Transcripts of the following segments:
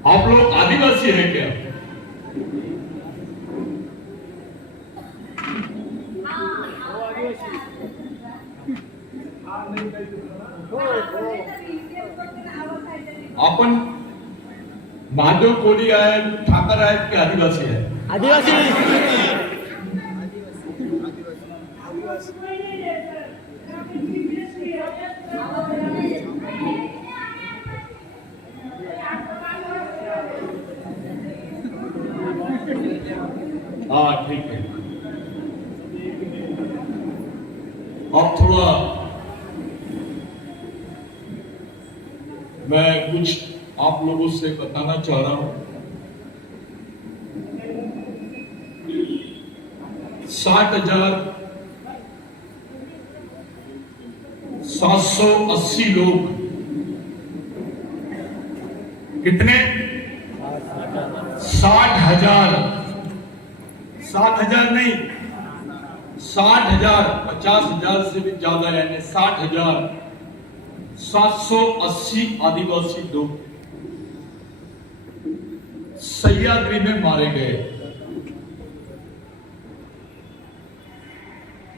आप लोग आदिवासी हैं क्या? आपण महादेव कोळी आहेत, ठाकर आहेत की आदिवासी आहेत? आदिवासी. हाँ ठीक है. अब थोड़ा मैं कुछ आप लोगों से बताना चाह रहा हूं. 60,780 लोग. कितने? 60,000. 7,000 नहीं, 60,000, 50,000 से भी ज्यादा, यानी 60,780 आदिवासी लोग सह्याद्री में मारे गए.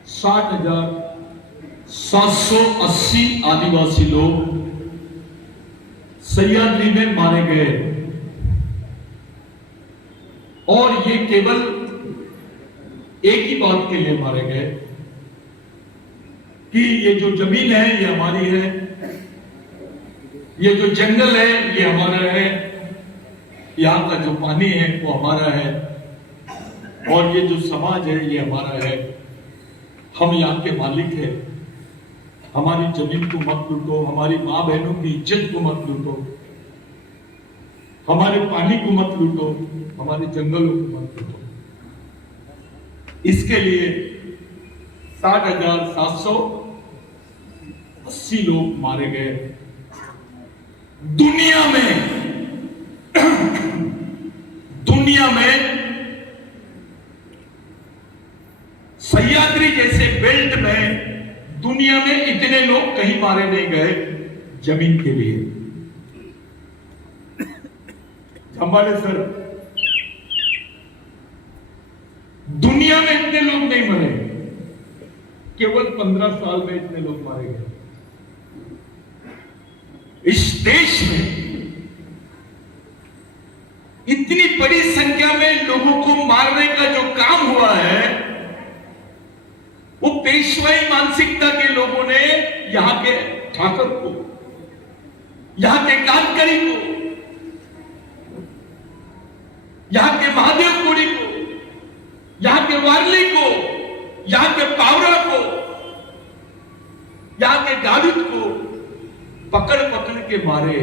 60,780 आदिवासी लोग सह्याद्री में मारे गए. और ये केवल एक ही बात के लिए मारे गए कि ये जो जमीन है ये हमारी है, ये जो जंगल है ये हमारा है, यहाँ का जो पानी है वो हमारा है, और ये जो समाज है ये हमारा है. हम यहाँ के मालिक हैं. हमारी जमीन को मत लूटो, हमारी माँ बहनों की इज्जत को मत लूटो, हमारे पानी को मत लूटो, हमारे जंगलों को मत लूटो. इसके लिए 60,780 लोग मारे गए. दुनिया में सह्याद्री जैसे बेल्ट में दुनिया में इतने लोग कहीं मारे नहीं गए जमीन के लिए. हमारे सर, दुनिया में इतने लोग नहीं मरे, केवल 15 साल में इतने लोग मारे गए. इस देश में इतनी बड़ी संख्या में लोगों को मारने का जो काम हुआ है, वो पेशवाई मानसिकता के लोगों ने यहां के ठाकर को, यहां के कानकरी को, यहां के महादेव कोड़ी को, यहां के वारली को, यहां के पावरा को, यहां के गावित को पकड़ पकड़ के मारे.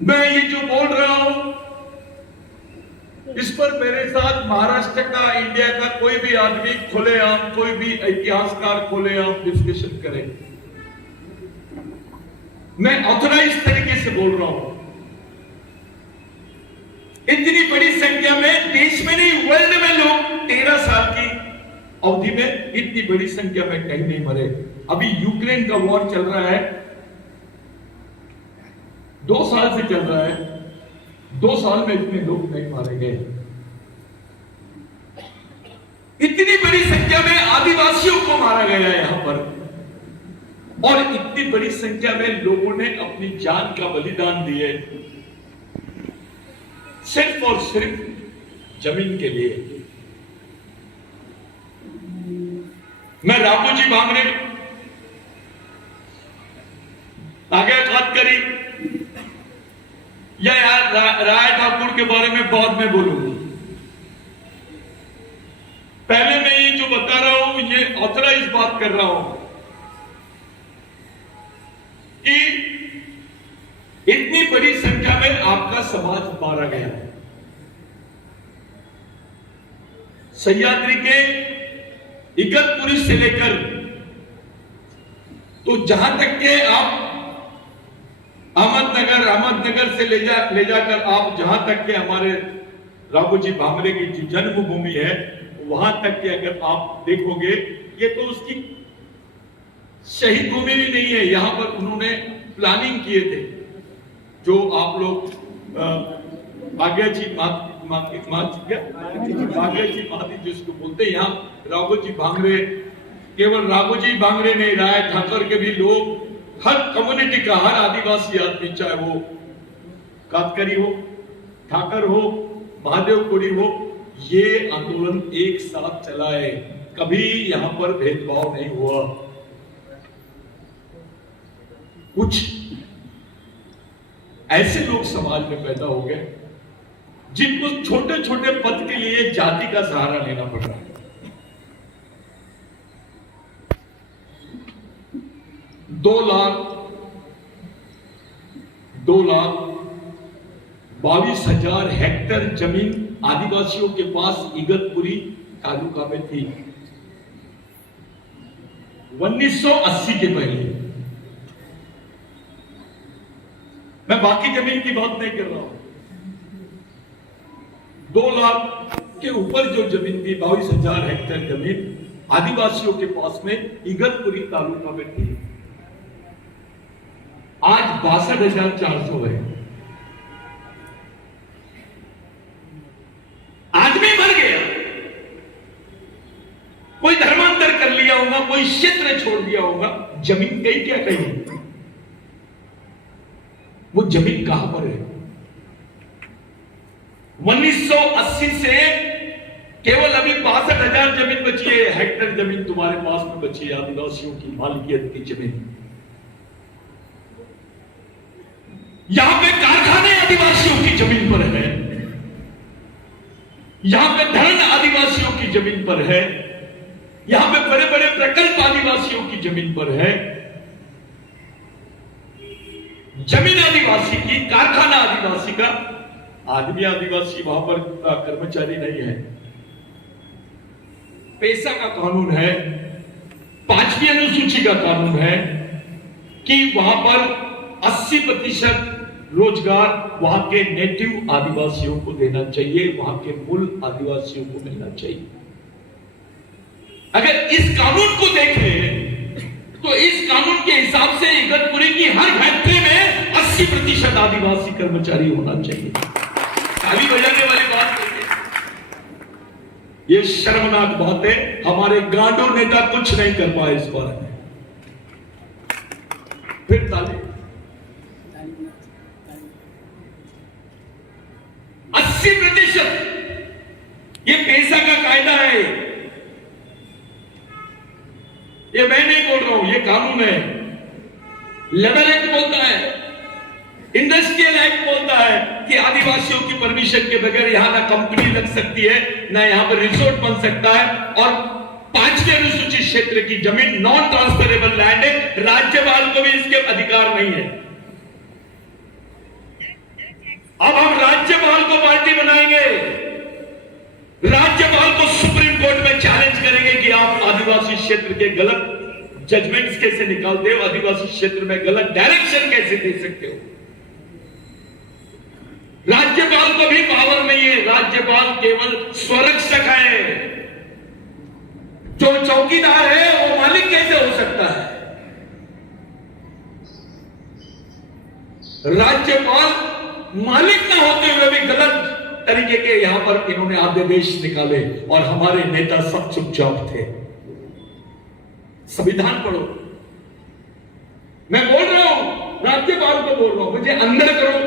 मैं ये जो बोल रहा हूं, इस पर मेरे साथ महाराष्ट्र का, इंडिया का कोई भी आदमी खुलेआम, कोई भी इतिहासकार खुलेआम डिस्कशन करे. मैं ऑथराइज तरीके से बोल रहा हूं. इतनी बड़ी संख्या में देश में नहीं, वर्ल्ड में लोग 13 साल की अवधि में इतनी बड़ी संख्या में कहीं नहीं मरे. अभी यूक्रेन का वॉर चल रहा है, 2 साल से चल रहा है. 2 साल में इतने लोग नहीं मारे गए. इतनी बड़ी संख्या में आदिवासियों को मारा गया यहां पर, और इतनी बड़ी संख्या में लोगों ने अपनी जान का बलिदान दिए सिर्फ और सिर्फ जमीन के लिए. मैं रामोजी भांगरे आगे बात करी, या राय ठाकुर के बारे में बाद में बोलूंगी. पहले मैं ये जो बता रहा हूं, ये ऑथराइज बात कर रहा हूं कि इतनी बड़ी संख्या में आपका समाज मारा गया है. सह्याद्री के इगतपुरी से लेकर तो जहां तक के आप अहमदनगर से ले जाकर आप जहां तक के हमारे राघोजी भांगरे की जो जन्मभूमि है, वहां तक के अगर आप देखोगे, ये तो उसकी शहीद भूमि भी नहीं है. यहां पर उन्होंने प्लानिंग किए थे, जो आप लोग भाग्यजी महादी जिसको बोलते हैं यहाँ, राघोजी भांगरे, केवल राघोजी भांगरे नहीं, राय ठाकर के भी लोग, हर कम्युनिटी का, हर आदिवासी आदमी, चाहे वो कातकरी हो, ठाकर हो, महादेव कोड़ी हो, ये आंदोलन एक साथ चलाए, कभी यहां पर भेदभाव नहीं हुआ। कुछ ऐसे लोग समाज में पैदा हो गए जिनको छोटे छोटे पद के लिए जाति का सहारा लेना पड़ रहा है। 2,22,000 हेक्टेयर जमीन आदिवासियों के पास इगतपुरी तालुका में थी 1980 के पहले। मैं बाकी जमीन की बात नहीं कर रहा हूं। 2 लाख के ऊपर जो जमीन थी, 22,000 हेक्टेयर जमीन आदिवासियों के पास में इगतपुरी तालुका में थी, आज 62,400 है। आदमी मर गया, कोई धर्मांतर कर लिया होगा, कोई क्षेत्र छोड़ दिया होगा, जमीन गई क्या कहीं? वो जमीन कहां पर है? 1980 से केवल अभी 62,000 जमीन बची है, हेक्टेयर जमीन तुम्हारे पास में बची है, आदिवासियों की मालिकियत की जमीन। यहां पे कारखाने आदिवासियों की जमीन पर है, यहां पे धन आदिवासियों की जमीन पर है, यहां पे बड़े बड़े प्रकल्प आदिवासियों की जमीन पर है। जमीन आदिवासी की, कारखाना आदिवासी का, आदमी आदिवासी वहां पर कर्मचारी नहीं है। पैसा का कानून है, 5वीं अनुसूची का कानून है कि वहां पर 80% रोजगार वहां के नेटिव आदिवासियों को देना चाहिए, वहां के मूल आदिवासियों को मिलना चाहिए। अगर इस कानून को देखें तो इस कानून के हिसाब से इगतपुरी की हर फैक्ट्री में 80% आदिवासी कर्मचारी होना चाहिए। ताली बजाने वाली बात नहीं है, ये शर्मनाक बात है। हमारे गांडो नेता कुछ नहीं कर पाए इस बारे में। फिर ताली। 80% ये पैसा का कायदा है, ये मैं नहीं बोल रहा हूं, ये कानून है। लेबर एक्ट बोलता है, इंडस्ट्रियल एक्ट बोलता है कि आदिवासियों की परमिशन के बगैर यहां ना कंपनी लग सकती है, ना यहां पर रिसोर्ट बन सकता है। और 5वीं अनुसूचित क्षेत्र की जमीन नॉन ट्रांसफरेबल लैंड है, राज्यपाल को भी इसके अधिकार नहीं है। अब हम राज्यपाल को पार्टी बनाएंगे, राज्यपाल को सुप्रीम कोर्ट में चैलेंज करेंगे कि आप आदिवासी क्षेत्र के गलत जजमेंट्स कैसे निकालते हो, आदिवासी क्षेत्र में गलत डायरेक्शन कैसे दे सकते हो। राज्यपाल को भी पावर नहीं है, राज्यपाल केवल स्वरक्षक है। जो चौकीदार है वो मालिक कैसे हो सकता है? राज्यपाल मालिक ना होते हुए भी गलत तरीके के यहां पर इन्होंने आदेश निकाले और हमारे नेता सब चुपचाप थे। संविधान पढ़ो, मैं बोल रहा हूं, राज्यपाल को बोल रहा हूं, मुझे अंदर करो,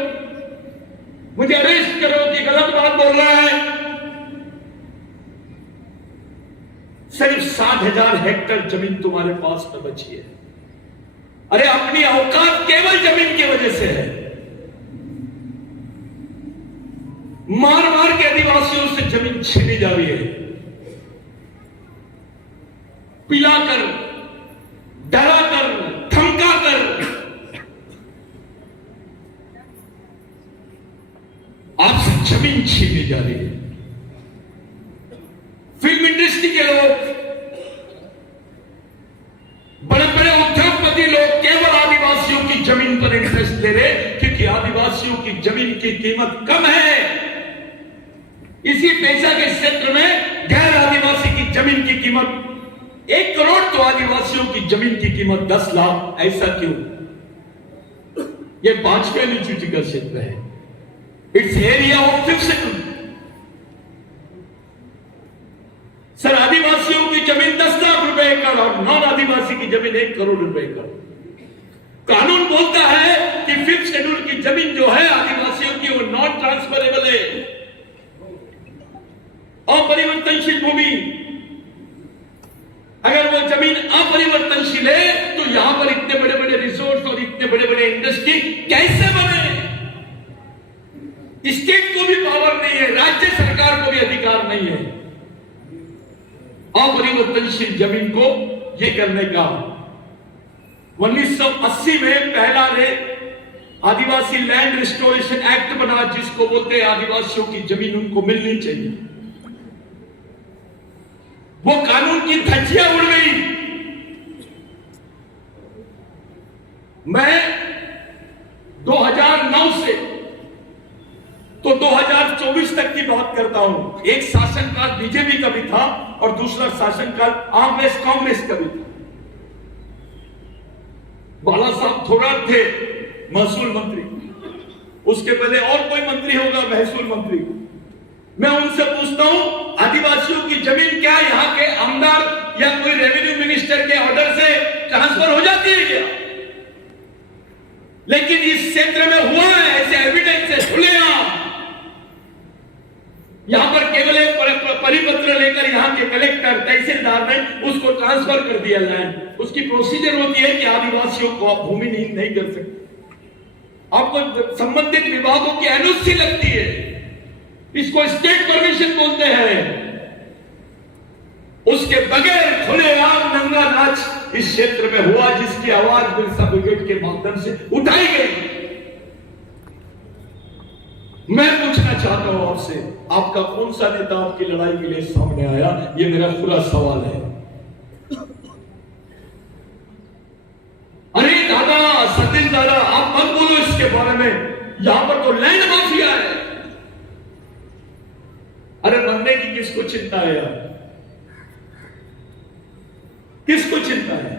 मुझे अरेस्ट करो कि गलत बात बोल रहा है। सिर्फ 60,000 हेक्टेयर जमीन तुम्हारे पास में बची है। अरे अपनी औकात केवल जमीन की वजह से है। मार मार के आदिवासियों से जमीन छीनी जा रही है, पिलाकर, डराकर, धमकाकर। आपसे जमीन छीनी जा रही है। फिल्म इंडस्ट्री के लोग, बड़े बड़े उद्योगपति लोग केवल आदिवासियों की जमीन पर इंटरेस्ट ले रहे, क्योंकि आदिवासियों की जमीन की कीमत कम है। इसी पैसा के क्षेत्र में गैर आदिवासी की जमीन की कीमत 1 करोड़, तो आदिवासियों की जमीन की कीमत 10 लाख। ऐसा क्यों? ये 5वें अनुसूची का क्षेत्र है। It's area of 5th schedule. Sir, आदिवासियों की जमीन 10 लाख रुपए एकड़ और नॉन आदिवासी की जमीन 1 करोड़ रुपए एकड़। कानून बोलता है कि 5th शेड्यूल की जमीन जो है आदिवासियों की, वो नॉन ट्रांसफरेबल है, अपरिवर्तनशील भूमि। अगर वो जमीन अपरिवर्तनशील है तो यहां पर इतने बड़े बड़े रिसोर्स और इतने बड़े बड़े इंडस्ट्री कैसे बने? स्टेट को भी पावर नहीं है, राज्य सरकार को भी अधिकार नहीं है अपरिवर्तनशील जमीन को ये करने का। 1980 में पहला आदिवासी लैंड रिस्टोरेशन एक्ट बना, जिसको बोलते हैं आदिवासियों की जमीन उनको मिलनी चाहिए। वो कानून की धज्जियां उड़ गई। मैं 2009 से तो 2024 तक की बात करता हूं। एक शासनकाल बीजेपी का भी था और दूसरा शासनकाल कांग्रेस का भी था। बाला साहब थोराट थे महसूल मंत्री, उसके पहले और कोई मंत्री होगा महसूल मंत्री। मैं उनसे पूछता हूं, आदिवासियों की जमीन क्या यहां के आमदार या कोई रेवेन्यू मिनिस्टर के ऑर्डर से ट्रांसफर हो जाती है क्या? लेकिन इस क्षेत्र में हुआ है, ऐसे एविडेंस है खुलेआम। यहां पर केवल एक परिपत्र लेकर यहां के कलेक्टर तहसीलदार ने उसको ट्रांसफर कर दिया लैंड। उसकी प्रोसीजर होती है कि आदिवासियों को आप भूमि नहीं कर सकते, आपको संबंधित विभागों की एनओसी लगती है, इसको स्टेट परमिशन बोलते हैं। उसके बगैर खुलेआम नंगा नाच इस क्षेत्र में हुआ, जिसकी आवाज बिरसा ब्रिगेड के माध्यम से उठाई गई। मैं पूछना चाहता हूं आपसे, आपका कौन सा नेता आपकी लड़ाई के लिए सामने आया? ये मेरा खुला सवाल है। अरे दादा, सतीश दादा, आप मत बोलो इसके बारे में, यहां पर तो लैंड माफिया है। अरे मरने की किसको चिंता है यार? किसको चिंता है?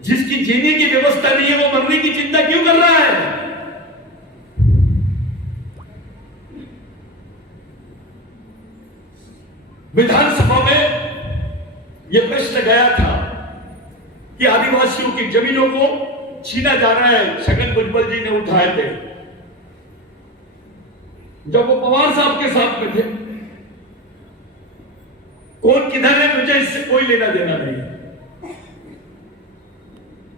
जिसकी जीने की व्यवस्था नहीं है वो मरने की चिंता क्यों कर रहा है? विधानसभा में यह प्रश्न गया था कि आदिवासियों की जमीनों को छीना जा रहा है। छगन भुजबल जी ने उठाए थे जब वो पवार साहब के साथ में थे। कौन किधर है मुझे इससे कोई लेना देना नहीं है।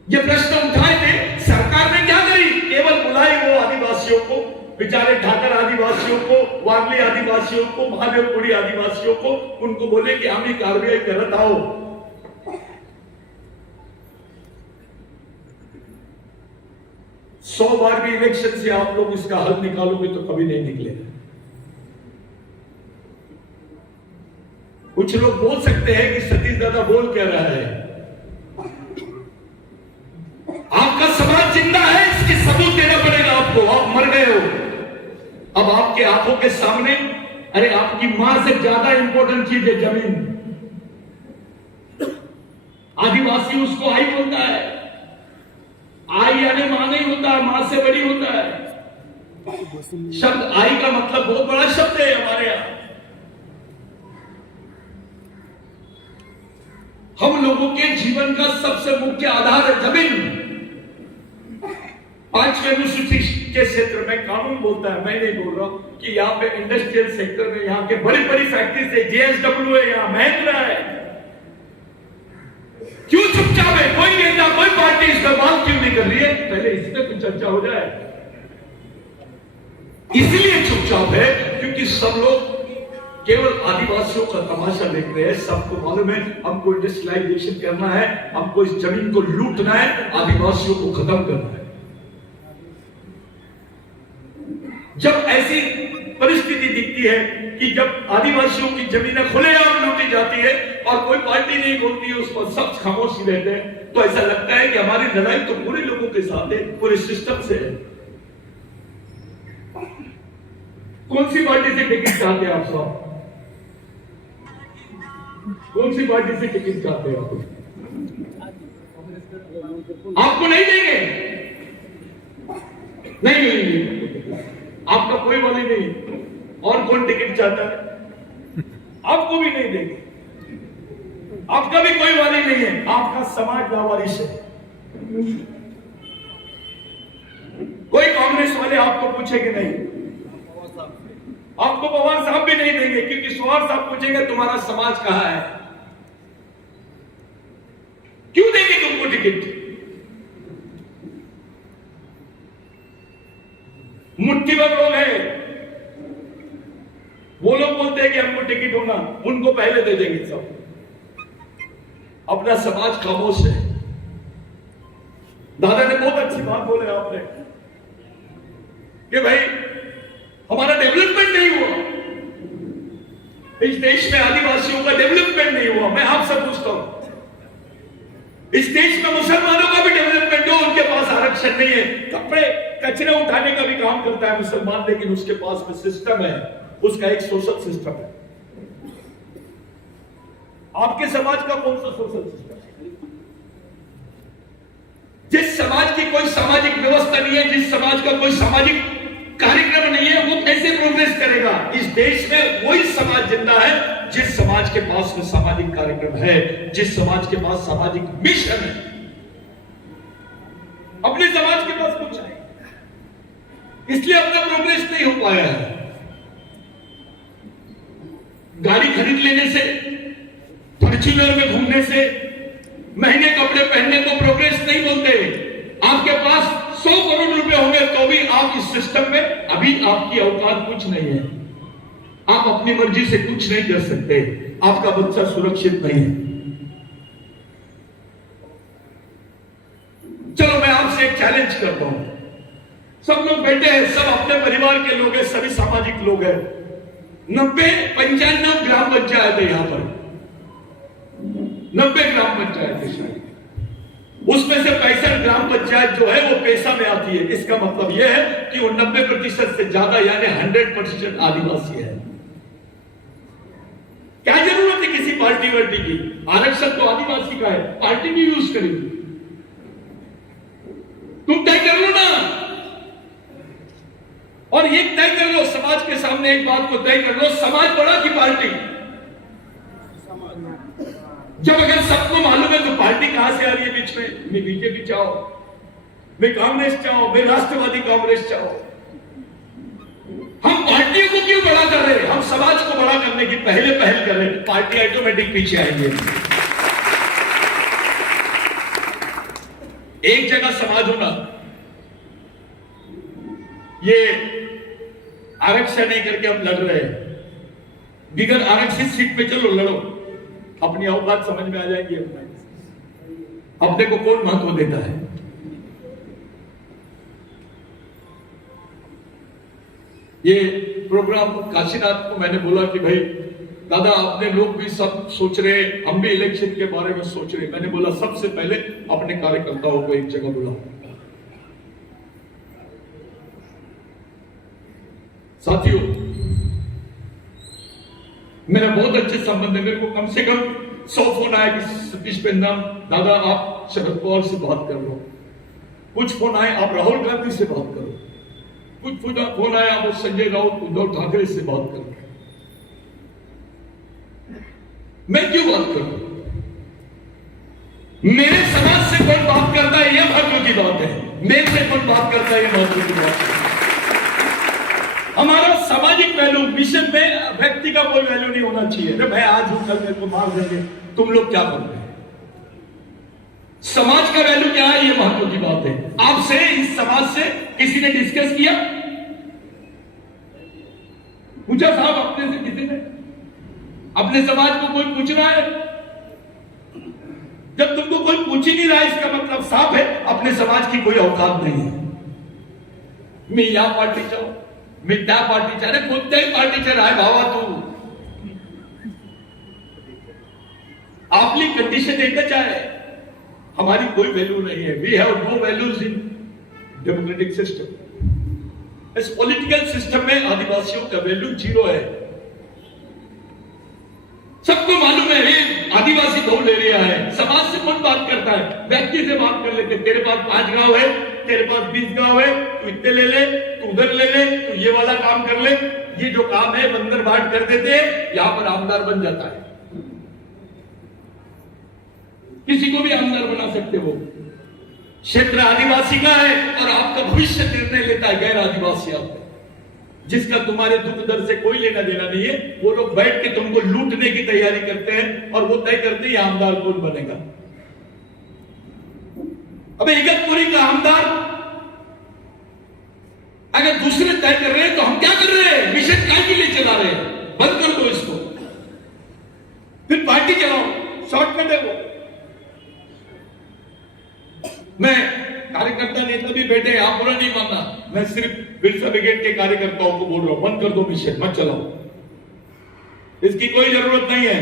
ये प्रश्न उठाए थे, सरकार ने क्या करी? केवल बुलाई वो आदिवासियों को, बेचारे ठाकर आदिवासियों को, वार्ली आदिवासियों को, महादेवपुरी आदिवासियों को, उनको बोले कि हम ही कार्रवाई करत आओ। सौ बार भी इलेक्शन से आप लोग इसका हल निकालोगे तो कभी नहीं निकलेगा। कुछ लोग बोल सकते हैं कि सतीश दादा बोल क्या रहा है। आपका समाज जिंदा है, इसकी सबूत देना पड़ेगा आपको। आप मर गए हो, अब आपके आंखों के सामने, अरे आपकी मां से ज्यादा इंपॉर्टेंट चीज है जमीन। आदिवासी उसको आई बोलता है, आई यानी मां नहीं होता है, मां से बड़ी होता है। शब्द आई का मतलब बहुत बड़ा शब्द है हमारे यहां। हम लोगों के जीवन का सबसे मुख्य आधार है जमीन। 5वें अनुसूची के क्षेत्र में कानून बोलता है, मैं नहीं बोल रहा हूं, कि यहाँ पे इंडस्ट्रियल सेक्टर में यहाँ के बड़ी बड़ी फैक्ट्रीज है, जेएसडब्ल्यू है, यहाँ महिंद्रा है। क्यों चुपचाप है? कोई नेता, कोई पार्टी इस पर बात क्यों नहीं कर रही है? पहले इस पर कुछ चर्चा हो जाए। इसलिए चुपचाप है क्योंकि सब लोग केवल आदिवासियों का तमाशा देख रहे हैं। सबको मालूम है हमको इंडस्ट्रियलाइजेशन करना है, हमको इस जमीन को लूटना है, आदिवासियों को खत्म करना है। जब ऐसी परिस्थिति दिखती है कि जब आदिवासियों की जमीनें खुलेआम लूटी जाती है और कोई पार्टी नहीं बोलती है, उस पर सब खामोश रहते हैं, तो ऐसा लगता है कि हमारी लड़ाई तो पूरे लोगों के साथ है, पूरे सिस्टम से है। कौन सी पार्टी से टिकट चाहते हैं आप सब? कौन सी पार्टी से टिकट चाहते हैं आप? आपको नहीं देंगे। नहीं मिलेंगे, आपका कोई वाली नहीं। और कौन टिकट चाहता है? आपको भी नहीं देंगे, आपका भी कोई वाली नहीं है, आपका समाज लावारिश है। कोई कांग्रेस वाले आपको पूछेंगे नहीं, आपको पवार साहब भी नहीं देंगे, क्योंकि पवार साहब पूछेंगे तुम्हारा समाज कहां है, क्यों देंगे तुमको टिकट? मुट्ठी भर लोग हैं, वो लोग बोलते हैं कि हमको टिकट होना, उनको पहले दे देंगे सब। अपना समाज खामोश है। दादा ने बहुत अच्छी बात बोले आपने कि भाई हमारा डेवलपमेंट नहीं हुआ, इस देश में आदिवासियों का डेवलपमेंट नहीं हुआ। मैं आपसे पूछता हूं, इस देश में मुसलमानों का भी डेवलपमेंट हो, उनके पास आरक्षण नहीं है, कपड़े कचरे उठाने का भी काम करता है मुसलमान, लेकिन उसके पास में सिस्टम है, उसका एक सोशल सिस्टम है। आपके समाज का कौन सा सोशल सिस्टम है? जिस समाज की कोई सामाजिक व्यवस्था नहीं है, जिस समाज का कोई सामाजिक कार्यक्रम नहीं है, वो कैसे प्रोग्रेस करेगा? इस देश में वही समाज जिंदा है जिस समाज के पास में सामाजिक कार्यक्रम है, जिस समाज के पास सामाजिक मिशन है। अपने समाज के पास कुछ नहीं, इसलिए अपना प्रोग्रेस नहीं हो पाया है। गाड़ी खरीद लेने से, फॉर्च्यूनर में घूमने से, महंगे कपड़े पहनने को प्रोग्रेस नहीं बोलते। आपके पास 100 करोड़ रुपए होंगे तो भी आप इस सिस्टम में, अभी आपकी औकात कुछ नहीं है, आप अपनी मर्जी से कुछ नहीं कर सकते, आपका बच्चा सुरक्षित नहीं है। चलो मैं आपसे एक चैलेंज करता हूं, सब लोग बैठे हैं, सब अपने परिवार के लोग हैं, सभी सामाजिक लोग हैं। 95 ग्राम पंचायत है यहां पर, 90 ग्राम पंचायत है शायद, उसमें से 65 ग्राम पंचायत जो है वो पैसा में आती है। इसका मतलब यह है कि वो 90% से ज्यादा यानी 100% आदिवासी है। क्या जरूरत है किसी पार्टी वर्टी की? आरक्षण तो आदिवासी का है, पार्टी भी यूज करेगी। तुम तय कर लो ना, और ये तय कर लो, समाज के सामने एक बात को तय कर लो, समाज बड़ा की पार्टी? जब अगर सबको मालूम है तो पार्टी कहां से आ रही है बीच में? मैं बीजेपी चाहो, मैं कांग्रेस चाहो, मैं राष्ट्रवादी कांग्रेस चाहो, हम पार्टियों को क्यों बड़ा कर रहे हैं? हम समाज को बड़ा करने की पहले पहल कर रहे हैं, पार्टी ऑटोमेटिक पीछे आएंगे। एक जगह समाज होना, ये आरक्षण नहीं करके हम लड़ रहे हैं, बिगर आरक्षित सीट पे चलो लड़ो, अपनी औकात समझ में आ जाएगी। अपने को कौन महत्व देता है? ये प्रोग्राम काशीनाथ को मैंने बोला कि भाई दादा अपने लोग भी सब सोच रहे, हम भी इलेक्शन के बारे में सोच रहे। मैंने बोला सबसे पहले अपने कार्यकर्ताओं को एक जगह बुलाओ। साथियों, मेरा बहुत अच्छे संबंध है, मेरे को कम से कम 100 फोन आया कि सतीश पेन्नाम दादा आप शरद पवार से बात कर लो, कुछ फोन आए आप राहुल गांधी से बात करो, कुछ फोन आया आप संजय राउत उद्धव ठाकरे से बात करो। मैं क्यों बात करूं? मेरे समाज से कौन बात करता है यह महत्व की बात है, मेरे से कौन बात करता है यह महत्व की बात है। हमारा सामाजिक वैल्यू, मिशन में व्यक्ति का कोई वैल्यू नहीं होना चाहिए। मैं आज हूं, कल मेरे को मार देंगे, तुम लोग क्या करते हैं? समाज का वैल्यू क्या है, यह महत्व की बात है। आपसे, इस समाज से किसी ने डिस्कस किया? पूछा साहब अपने से किसी ने? अपने समाज को कोई पूछ रहा है? जब तुमको कोई पूछ ही नहीं रहा, इसका मतलब साफ है अपने समाज की कोई औकात नहीं है। मी या पार्टी चाहो, मी त्या पार्टीच्या, अरे कोणत्याही पार्टीच्या राय भावा तू, आपली कंडिशन एकच आहे, हमारी कोई वैल्यू नहीं है। We have no values in democratic system. इस पॉलिटिकल सिस्टम में आदिवासियों का वैल्यू 0 है। सबको मालूम है ये आदिवासी बहुल एरिया है, समाज से कौन बात करता है? व्यक्ति से बात कर लेते। तेरे पास 5 गांव है, तेरे पास 20 गांव है, तू इतने ले ले, तू उधर ले ले, तू ये वाला काम कर ले। ये जो काम है बंदर बाट कर देते हैं, यहां पर आमदार बन जाता है। किसी को भी आमदार बना सकते हो। क्षेत्र आदिवासी का है और आपका भविष्य निर्णय लेता है गैर आदिवासी आपका, जिसका तुम्हारे दुख दर्द से कोई लेना देना नहीं है। वो लोग बैठ के तुमको लूटने की तैयारी करते हैं और वो तय करते हैं आमदार कौन बनेगा। अबे इगतपुरी का आमदार अगर दूसरे तय कर रहे हैं तो हम क्या कर रहे हैं? मिशन काय के लिए चला रहे हैं? बंद कर दो इसको, फिर पार्टी चलाओ, शॉर्टकट है वो। मैं कार्यकर्ता नेता भी बैठे, आप बुरा नहीं मानना, मैं सिर्फ बिरसा ब्रिगेड के कार्यकर्ताओं को बोल रहा हूं, बंद कर दो मिशन, मत चलाओ, इसकी कोई जरूरत नहीं है।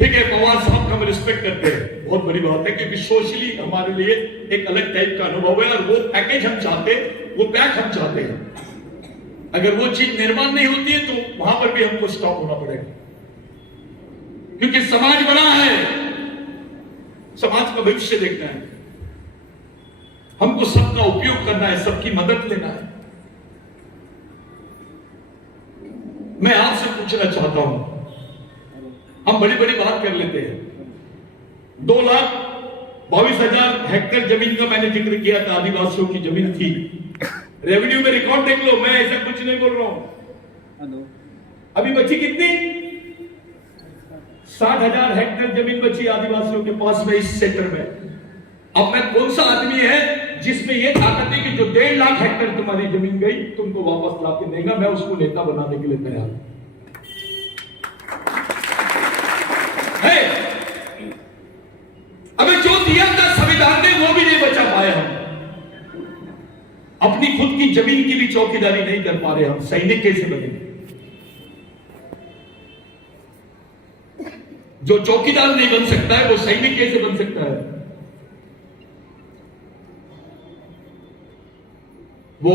ठीक है, पवार साहब का हम रिस्पेक्ट करते हैं, बहुत बड़ी बात है, क्योंकि सोशली हमारे लिए एक अलग टाइप का अनुभव है और वो पैकेज हम चाहते, वो पैक हम चाहते हैं। अगर वो चीज निर्माण नहीं होती है तो वहां पर भी हमको स्टॉप होना पड़ेगा, क्योंकि समाज बड़ा है, समाज का भविष्य देखना है, हमको सबका उपयोग करना है, सबकी मदद लेना है। मैं आपसे पूछना चाहता हूं, हम बड़ी बड़ी बात कर लेते हैं। 2,22,000 हेक्टेयर जमीन का मैंने जिक्र किया था, आदिवासियों की जमीन थी। रेवेन्यू में रिकॉर्ड देख लो, मैं ऐसा कुछ नहीं बोल रहा हूं। अभी बची कितनी? 60,000 हेक्टेयर जमीन बची आदिवासियों के पास में इस क्षेत्र में। अब मैं कौन सा आदमी है जिसमें यह ताकत है कि जो 1.5 लाख हेक्टेयर तुम्हारी जमीन गई तुमको वापस ला के देगा, मैं उसको नेता बनाने के लिए तैयार हूं। अबे जो दिया था संविधान ने वो भी नहीं बचा पाए हम, अपनी खुद की जमीन की भी चौकीदारी नहीं कर पा रहे हम, सैनिक कैसे बनेंगे? जो चौकीदार नहीं बन सकता है वो सैनिक कैसे बन सकता है? वो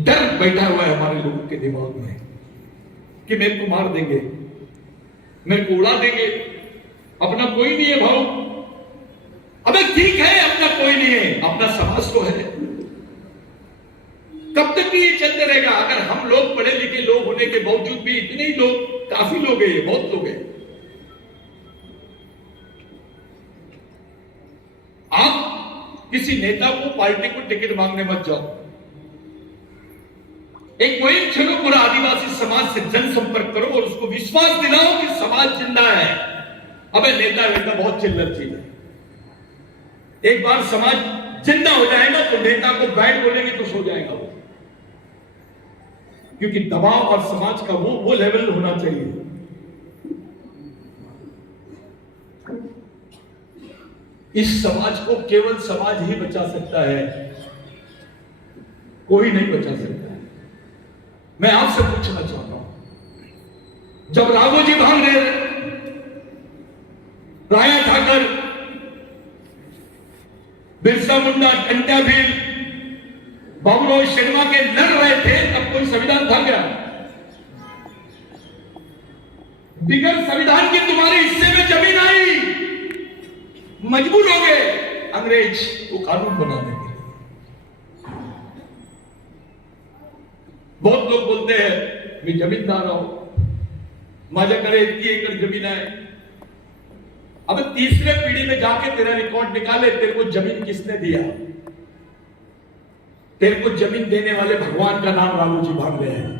डर बैठा हुआ है हमारे लोगों के दिमाग में कि मेरे को मार देंगे, मेरे को उड़ा देंगे, अपना कोई नहीं है भाव। अबे ठीक है, अपना कोई नहीं है, अपना समाज तो है। कब तक भी ये चलते रहेगा? अगर हम लोग पढ़े लिखे लोग होने के बावजूद भी, इतने ही लोग, काफी लोग हैं, बहुत लोग हैं, आप किसी नेता को, पार्टी को टिकट मांगने मत जाओ। एक मुहिम चलो, पूरा आदिवासी समाज से जनसंपर्क करो और उसको विश्वास दिलाओ कि समाज जिंदा है। अबे नेता वेता बहुत चिल्लर चीज है। एक बार समाज जिंदा हो जाएगा तो नेता को बैठ बोलेंगे तो सो जाएगा वो, क्योंकि दबाव और समाज का वो लेवल होना चाहिए। इस समाज को केवल समाज ही बचा सकता है, कोई नहीं बचा सकता है। मैं आपसे पूछना चाहता हूं, जब राघोजी भांगरे, राया ठाकर, बिरसा मुंडा, टंट्या भील, बाबूराव शर्मा के लड़ रहे थे, तब कोई संविधान था क्या? बिगड़ संविधान की तुम्हारे हिस्से में जमीन आई, मजबूर हो गए अंग्रेज वो कानून बनाने के। बहुत लोग बोलते हैं मैं जमींदार हूं, माझ्याकडे इतनी एकड़ जमीन है। अब तीसरे पीढ़ी में जाके तेरा रिकॉर्ड निकाले, तेरे को जमीन किसने दिया? तेरे को जमीन देने वाले भगवान का नाम राघोजी भांगरे है।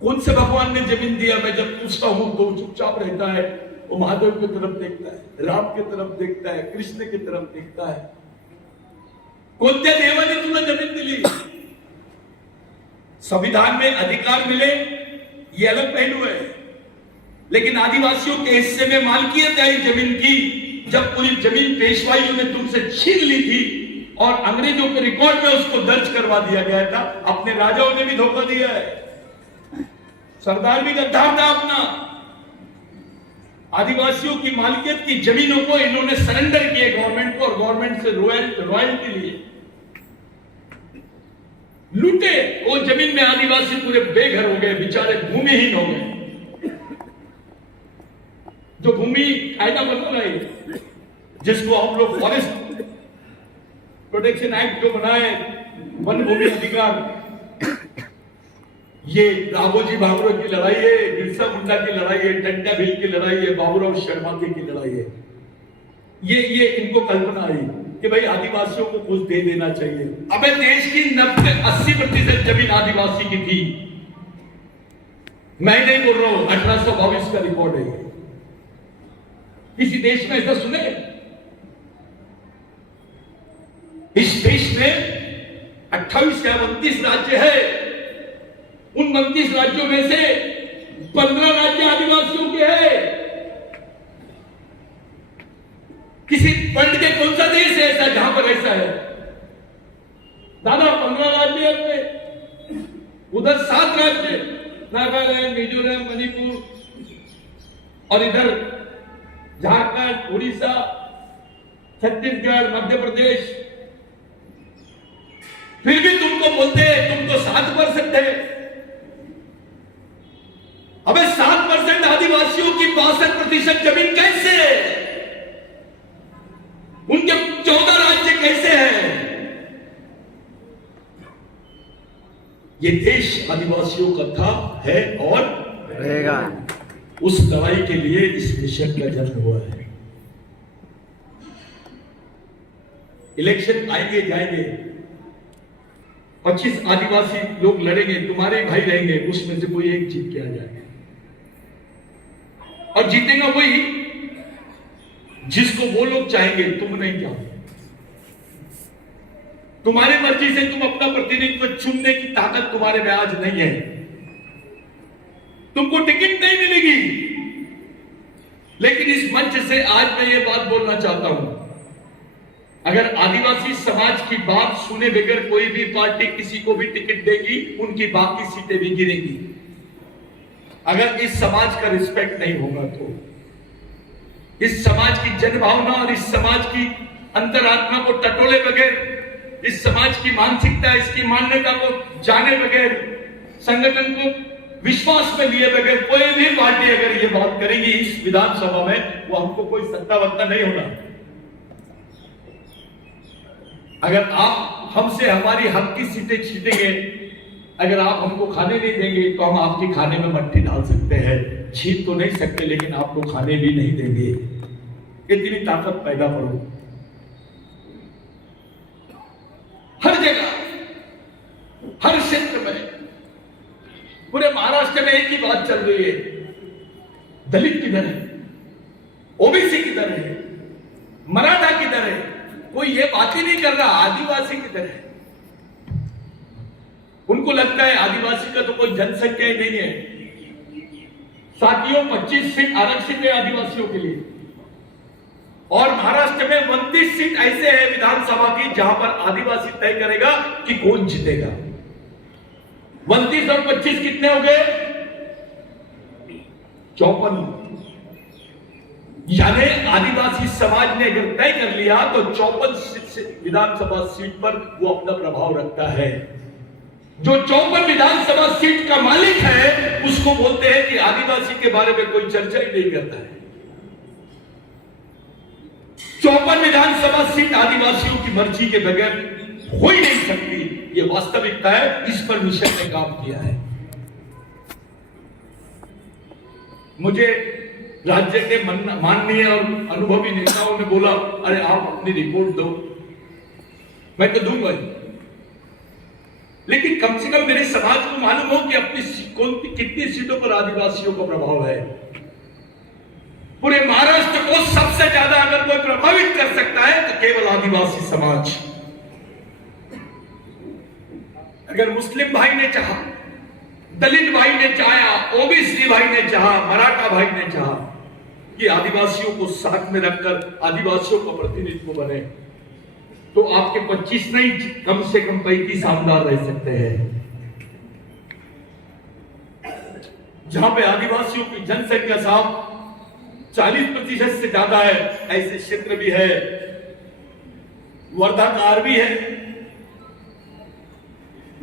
कौन से भगवान ने जमीन दिया? मैं जब पूछता हूं तो चुपचाप रहता है। वो महादेव की तरफ देखता है, राम की तरफ देखता है, कृष्ण की तरफ देखता है। कोणत्या देवाने तुला जमीन दिली? संविधान में अधिकार मिले ये अलग पहलू है, लेकिन आदिवासियों के हिस्से में मालकियत आई जमीन की। जब पूरी जमीन पेशवाइयों ने तुमसे छीन ली थी और अंग्रेजों के रिकॉर्ड में उसको दर्ज करवा दिया गया था, अपने राजाओं ने भी धोखा दिया है। सरदार भी गद्दार था अपना। आदिवासियों की मालिकियत की जमीनों को इन्होंने सरेंडर किए गवर्नमेंट को, और गवर्नमेंट से रॉयल्टी लिए। लूटे, वो जमीन में आदिवासी पूरे बेघर हो गए, बेचारे भूमिहीन हो गए। जो भूमि कायदा बना रहे, जिसको हम लोग फॉरेस्ट प्रोटेक्शन एक्ट जो बनाए, वन भूमि अधिकार, ये राघोजी भावरे की लड़ाई है, बिरसा मुंडा की लड़ाई है, टंटा भील की लड़ाई है, बाबूराव शर्मा की लड़ाई है। ये इनको कल्पना आई कि भाई आदिवासियों को कुछ दे देना चाहिए। अबे देश की 80% जमीन आदिवासी की थी। मैं नहीं बोल रहा हूं, 1822 का रिकॉर्ड है। किसी देश में ऐसा सुने? इस देश में 28 या 29 राज्य है। उन 29 राज्यों में से 15 राज्य आदिवासियों के हैं। किसी वर्ल्ड के कौन सा देश है ऐसा जहां पर ऐसा है? दादा 15 राज्य है, उधर 7 राज्य, नागालैंड, मिजोरम, मणिपुर, और इधर झारखंड, उड़ीसा, छत्तीसगढ़, मध्य प्रदेश। फिर भी तुमको बोलते हैं तुम तो 7% है। अबे 7% आदिवासियों की 62% जमीन कैसे है? उनके 14 राज्य कैसे हैं? ये देश आदिवासियों का था, है और रहेगा। उस लड़ाई के लिए इस देश का जन्म हुआ है। इलेक्शन आएंगे जाएंगे, 25 आदिवासी लोग लड़ेंगे, तुम्हारे भाई रहेंगे, उसमें से कोई एक जीत के आ जाएगा। और जीतेगा वही जिसको वो लोग चाहेंगे, तुम नहीं चाहोगे। तुम्हारी मर्जी से तुम अपना प्रतिनिधित्व चुनने की ताकत तुम्हारे में आज नहीं है। तुमको टिकट नहीं मिलेगी। लेकिन इस मंच से आज मैं ये बात बोलना चाहता हूं, अगर आदिवासी समाज की बात सुने बगैर कोई भी पार्टी किसी को भी टिकट देगी, उनकी बाकी सीटें भी गिरेंगी। अगर इस समाज का रिस्पेक्ट नहीं होगा तो, इस समाज की जनभावना और इस समाज की अंतरात्मा को टटोले बगैर, इस समाज की मानसिकता, इसकी मान्यता को जाने बगैर, संगठन को विश्वास में लिए बगैर कोई भी पार्टी अगर ये बात करेगी इस विधानसभा में, वो हमको कोई सत्ता वत्ता नहीं होना। अगर आप हमसे हमारी हक की सीटें छीनेंगे, अगर आप हमको खाने नहीं देंगे, तो हम आपके खाने में मट्टी डाल सकते हैं। छीन तो नहीं सकते, लेकिन आपको खाने भी नहीं देंगे। इतनी ताकत पैदा करो हर जगह, हर क्षेत्र में। पूरे महाराष्ट्र में एक ही बात चल रही है, दलित किधर है, ओबीसी किधर है, मराठा किधर है? कोई ये बात ही नहीं कर रहा आदिवासी किधर है। उनको लगता है आदिवासी का तो कोई जनसंख्या ही नहीं है। साथियों, 25 सीट आरक्षित है आदिवासियों के लिए, और महाराष्ट्र में 29 सीट ऐसे है विधानसभा की जहां पर आदिवासी तय करेगा कि कौन जीतेगा। 29 और 25 कितने हो गए? 54। यानी आदिवासी समाज ने अगर तय कर लिया तो 54 विधानसभा सीट पर वो अपना प्रभाव रखता है। जो 54 विधानसभा सीट का मालिक है उसको बोलते हैं कि आदिवासी के बारे में कोई चर्चा ही नहीं करता है। 54 विधानसभा सीट आदिवासियों की मर्जी के बगैर हो ही नहीं सकती। ये वास्तविकता है, इस पर मिशन ने काम किया है। मुझे राज्य के माननीय और अनुभवी नेताओं ने बोला, अरे आप अपनी रिपोर्ट दो। मैं तो दूंगा ही, लेकिन कम से कम मेरे समाज को मालूम हो कि अपनी कितनी सीटों पर आदिवासियों का प्रभाव है। पूरे महाराष्ट्र को सबसे ज्यादा अगर कोई प्रभावित कर सकता है तो केवल आदिवासी समाज। अगर मुस्लिम भाई ने चाहा, दलित भाई ने चाहा, ओबीसी भाई ने चाहा, मराठा भाई ने चाहा कि आदिवासियों को साथ में रखकर आदिवासियों का प्रतिनिधित्व बने, तो आपके 25 नहीं, कम से कम 35 आमदार रह सकते हैं। जहां पे आदिवासियों की जनसंख्या साहब 40% से ज्यादा है, ऐसे क्षेत्र भी है। वर्धा कार भी है,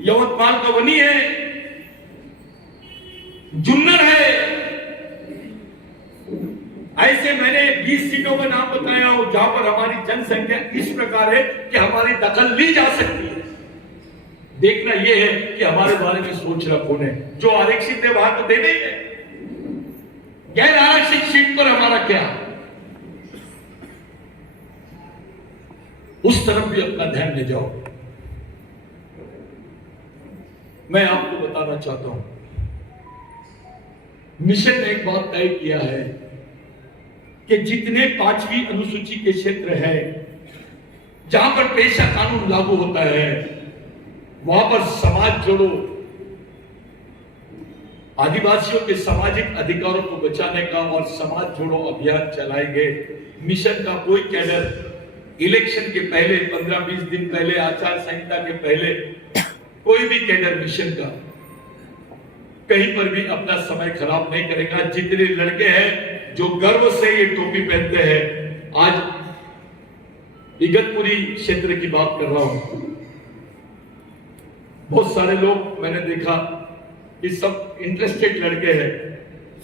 यवतमाल का वनी है, जुन्नर है। ऐसे मैंने 20 सीटों का नाम बताया हो जहां पर हमारी जनसंख्या इस प्रकार है कि हमारी दखल ली जा सकती है। देखना यह है कि हमारे बारे में सोच रहा कौन है। जो आरक्षित है वहां तो देने ही है, गैर आरक्षित सीट पर हमारा क्या, उस तरफ भी अपना ध्यान ले जाओ। मैं आपको बताना चाहता हूं, मिशन ने एक बात तय किया है कि जितने 5वीं अनुसूची के क्षेत्र है जहां पर पेशा कानून लागू होता है वहां पर समाज जोड़ो, आदिवासियों के सामाजिक अधिकारों को बचाने का और समाज जोड़ो अभियान चलाएंगे। मिशन का कोई कैडर इलेक्शन के पहले 15-20 दिन पहले, आचार संहिता के पहले, कोई भी कैडर मिशन का कहीं पर भी अपना समय खराब नहीं करेगा। जितने लड़के हैं जो गर्व से ये टोपी पहनते हैं, आज इगतपुरी क्षेत्र की बात कर रहा हूं, बहुत सारे लोग मैंने देखा कि सब इंटरेस्टेड लड़के हैं,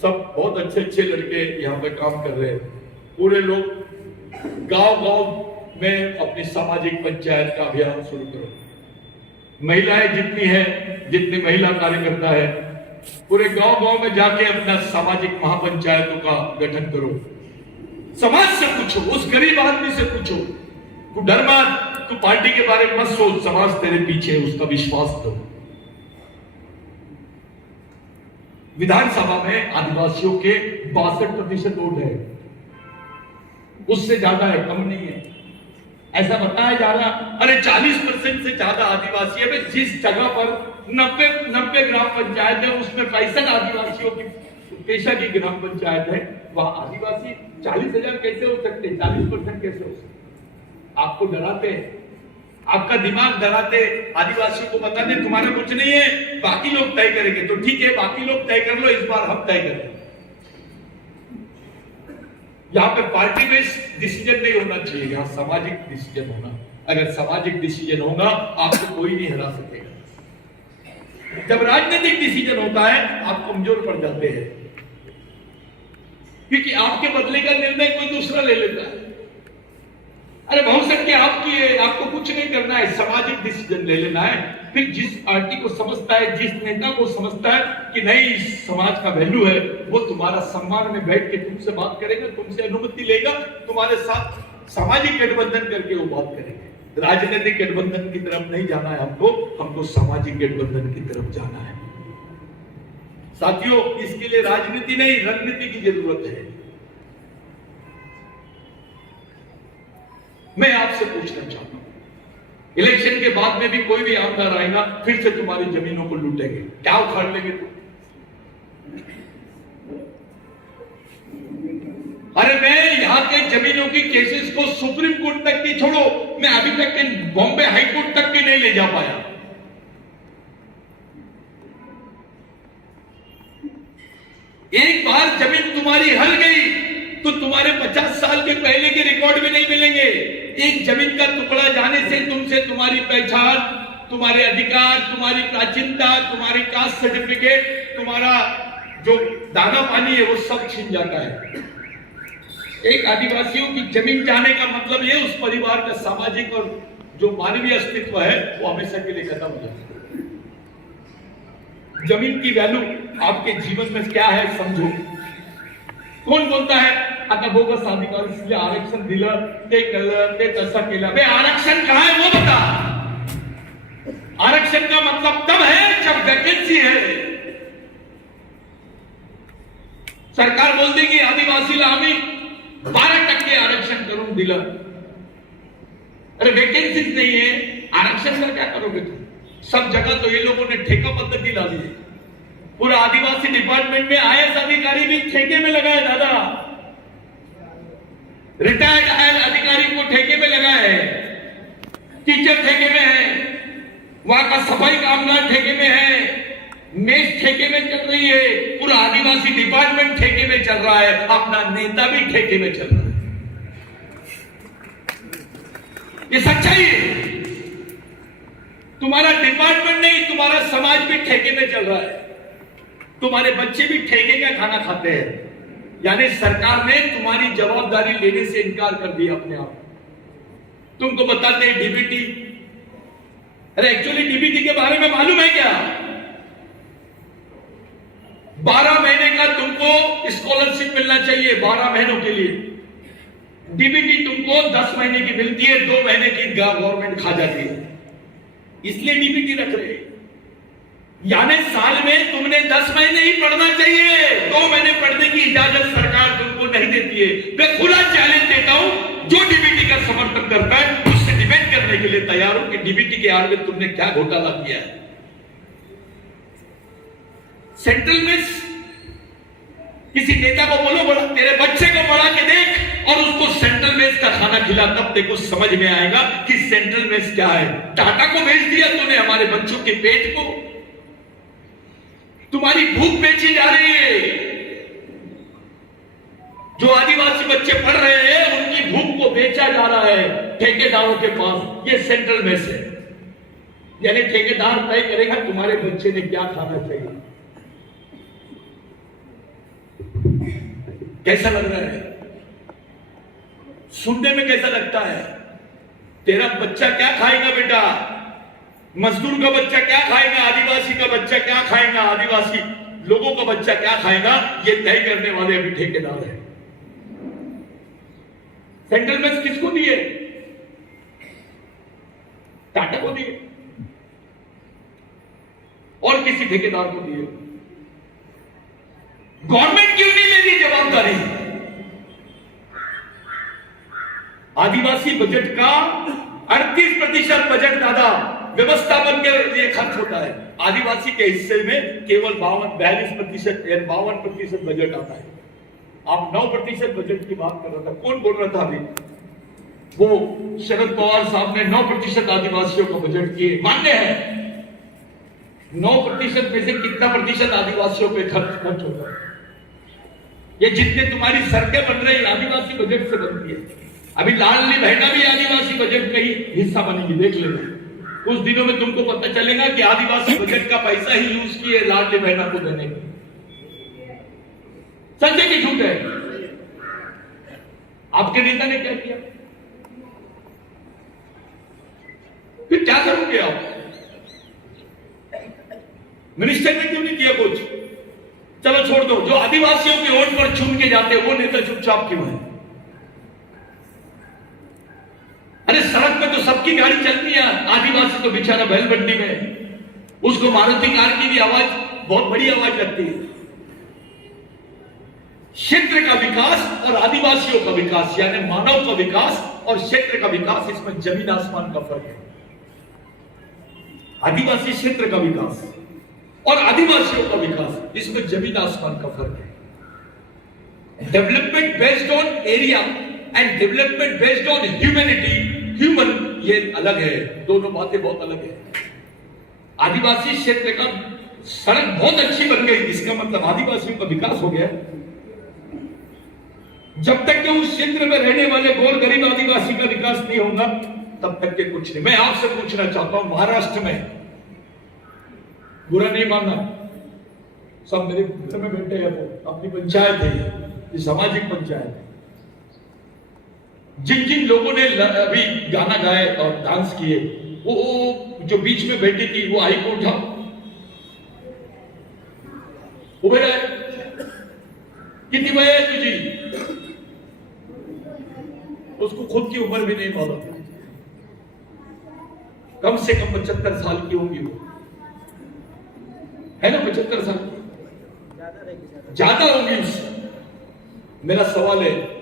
सब बहुत अच्छे अच्छे लड़के यहाँ पे काम कर रहे हैं। पूरे लोग गांव-गांव में अपनी सामाजिक पंचायत का अभियान शुरू करो। महिलाएं जितनी है, जितनी महिला कार्यकर्ता है, पूरे गांव-गांव में जाके अपना सामाजिक महापंचायतों का गठन करो। समाज से पूछो, उस गरीब आदमी से पूछो, तू डर मत, तू पार्टी के बारे में मत सोच, समाज तेरे पीछे है, उसका विश्वास दो। विधानसभा में आदिवासियों के 62% वोट है, उससे ज्यादा है, कम नहीं है, ऐसा बताया जा रहा। अरे 40% से ज्यादा आदिवासी है। जिस जगह पर 90 ग्राम पंचायत है उसमें 65 आदिवासियों की पेशा की ग्राम पंचायत है, वहां आदिवासी 40,000 कैसे हो सकते, 40% कैसे हो सकते? आपको डराते, आपका दिमाग डराते, आदिवासियों को बताते तुम्हारा कुछ नहीं है, बाकी लोग तय करेंगे। तो ठीक है, बाकी लोग तय कर लो, इस बार हम तय करें। यहां पे पार्टी बेस्ड डिसीजन नहीं होना चाहिए, यहां सामाजिक डिसीजन होना। अगर सामाजिक डिसीजन होगा आपको कोई नहीं हरा सकेगा। जब राजनीतिक डिसीजन होता है आप कमजोर पड़ जाते हैं, क्योंकि आपके बदले का निर्णय कोई दूसरा ले लेता है। अरे बहुत सकते आपकी है, आपको कुछ नहीं करना है, सामाजिक डिसीजन ले लेना है। फिर जिस पार्टी को समझता है, जिस नेता को समझता है कि नहीं समाज का वैल्यू है, वो तुम्हारा सम्मान में बैठ के तुमसे बात करेगा, तुमसे अनुमति लेगा, तुम्हारे साथ सामाजिक गठबंधन करके वो बात करेंगे। राजनीतिक गठबंधन की तरफ नहीं जाना है हमको सामाजिक गठबंधन की तरफ जाना है। साथियों, इसके लिए राजनीति नहीं रणनीति की जरूरत है। मैं आपसे पूछना चाहता हूं, इलेक्शन के बाद में भी कोई भी आमदार आएगा फिर से तुम्हारी जमीनों को लूटेंगे, क्या उखाड़ लेंगे तुम? अरे मैं यहां के जमीनों की केसेस को सुप्रीम कोर्ट तक की छोड़ो, मैं अभी तक के बॉम्बे हाई कोर्ट तक की नहीं ले जा पाया। एक बार जमीन तुम्हारी हल गई तो तुम्हारे 50 साल के पहले के रिकॉर्ड भी नहीं मिलेंगे। एक जमीन का टुकड़ा जाने से तुमसे तुम्हारी पहचान, तुम्हारे अधिकार, तुम्हारी प्राचीनता, तुम्हारी कास्ट सर्टिफिकेट, तुम्हारा जो दाना पानी है वो सब छिन जाता है। एक आदिवासियों की जमीन जाने का मतलब ये उस परिवार का सामाजिक और जो मानवीय अस्तित्व है वो हमेशा के लिए खत्म हो जाता है। जमीन की वैल्यू आपके जीवन में क्या है समझो। कोण बोलता है आता बोगस अधिकारी इसलिए आरक्षण दिलं, ते केलं, ते तसं केलं। बे आरक्षण कहाँ है वो बता। आरक्षण का मतलब तब है जब वैकेंसी है। सरकार बोल देगी आदिवासीला आम्ही 12% आरक्षण करून दिलं। अरे वैकेंसीज नहीं है, आरक्षण का क्या करोगे तुम? सब जगह तो ये लोगों ने ठेका पद्धति डाली है। पूरा आदिवासी डिपार्टमेंट में आईएएस अधिकारी भी ठेके में लगा है दादा। रिटायर्ड आईएएस अधिकारी को ठेके में लगा है, टीचर ठेके में है, वहां का सफाई कामगार ठेके में है, मेस ठेके में चल रही है, पूरा आदिवासी डिपार्टमेंट ठेके में चल रहा है, अपना नेता भी ठेके में चल रहा है। ये सच्चाई है। तुम्हारा डिपार्टमेंट नहीं, तुम्हारा समाज भी ठेके में चल रहा है, तुम्हारे बच्चे भी ठेके का खाना खाते हैं। यानी सरकार ने तुम्हारी जवाबदारी लेने से इनकार कर दिया अपने आप। तुमको बताते हैं डीबीटी, अरे एक्चुअली डीबीटी के बारे में मालूम है क्या? 12 महीने का तुमको स्कॉलरशिप मिलना चाहिए, 12 महीनों के लिए। डीबीटी तुमको 10 महीने की मिलती है, 2 महीने की गवर्नमेंट खा जाती है, इसलिए डीबीटी रख रहे हैं। यानी साल में तुमने 10 महीने ही पढ़ना चाहिए, 2 महीने पढ़ने की इजाजत सरकार तुमको नहीं देती है। मैं खुला चैलेंज देता हूं, जो डीबीटी का समर्थन करता है उससे डिबेट करने के लिए तैयार हूं कि डीबीटी के आड़ में तुमने क्या घोटाला किया है। सेंट्रल में किसी नेता को बोलो, बोला तेरे बच्चे को पढ़ा के देख और उसको सेंट्रल मेस का खाना खिला, तब तेरे को समझ में आएगा कि सेंट्रल मेस क्या है। टाटा को बेच दिया तूने हमारे बच्चों के पेट को, तुम्हारी भूख बेची जा रही है। जो आदिवासी बच्चे पढ़ रहे हैं उनकी भूख को बेचा जा रहा है ठेकेदारों के पास। ये सेंट्रल मेस है, यानी ठेकेदार तय करेगा तुम्हारे बच्चे ने क्या खाना चाहिए। कैसा लग रहा है? सुनने में कैसा लगता है? तेरा बच्चा क्या खाएगा बेटा? मजदूर का बच्चा क्या खाएगा? आदिवासी का बच्चा क्या खाएगा? आदिवासी लोगों का बच्चा क्या खाएगा? ये तय करने वाले अभी ठेकेदार हैं। सेंट्रल मेस किसको दिए? टाटा को दिए और किसी ठेकेदार को दिए। गवर्नमेंट क्यों नहीं लेगी जवाबदारी? आदिवासी बजट का 38% बजट दादा व्यवस्थापन के लिए खर्च होता है। आदिवासी के हिस्से में केवल 52% बजट आता है। आप 9% बजट की बात कर रहा था, कौन बोल रहा था अभी? वो शरद पवार साहब ने 9% आदिवासियों का बजट किए, मान्य है। 9% में से कितना प्रतिशत आदिवासियों पे खर्च होता है? ये जितने तुम्हारी सड़कें बन रही आदिवासी बजट से बनती है। अभी लाडली बहना भी आदिवासी बजट का ही हिस्सा बनेगी, देख लेना। कुछ दिनों में तुमको पता चलेगा कि आदिवासी बजट का पैसा ही यूज किए लाडली बहना को देने के। सच है कि झूठ है? आपके नेता ने क्या किया? फिर क्या करोगे आप? मिनिस्टर ने क्यों नहीं किया कुछ? चलो छोड़ दो, जो आदिवासियों के वोट पर चुन के जाते हैं वो नेता चुपचाप क्यों है? अरे सड़क पे तो सबकी गाड़ी चलती है, आदिवासी तो बेचारा बैलबंडी में, उसको मारुति कार की भी आवाज बहुत बड़ी आवाज लगती है। क्षेत्र का विकास और आदिवासियों का विकास, यानी मानव का विकास और क्षेत्र का विकास, इसमें जमीन आसमान का फर्क है। आदिवासी क्षेत्र का विकास और आदिवासियों का विकास, इसमें जमीन आसमान का फर्क है। Development based on area and development based on humanity, human, ये अलग है, दोनों बातें बहुत अलग है। आदिवासी क्षेत्र का सड़क बहुत अच्छी बन गई, इसका मतलब आदिवासियों का विकास हो गया। जब तक कि उस क्षेत्र में रहने वाले गोर गरीब आदिवासी का विकास नहीं होगा तब तक के कुछ नहीं। मैं आपसे पूछना चाहता हूं, महाराष्ट्र में, बुरा नहीं मानना, सब मेरे घर में बैठे हैं, वो अपनी पंचायत है, ये सामाजिक पंचायत है। जिन जिन लोगों ने अभी गाना गाए और डांस किए, वो जो बीच में बैठी थी वो आई को उठाओ, उभे रहे। कितनी वजह है तुझी? उसको खुद की उम्र भी नहीं मालूम, कम से कम 75 साल की होंगी वो, है ना? 75 साल ज्यादा होंगी उससे। मेरा सवाल है,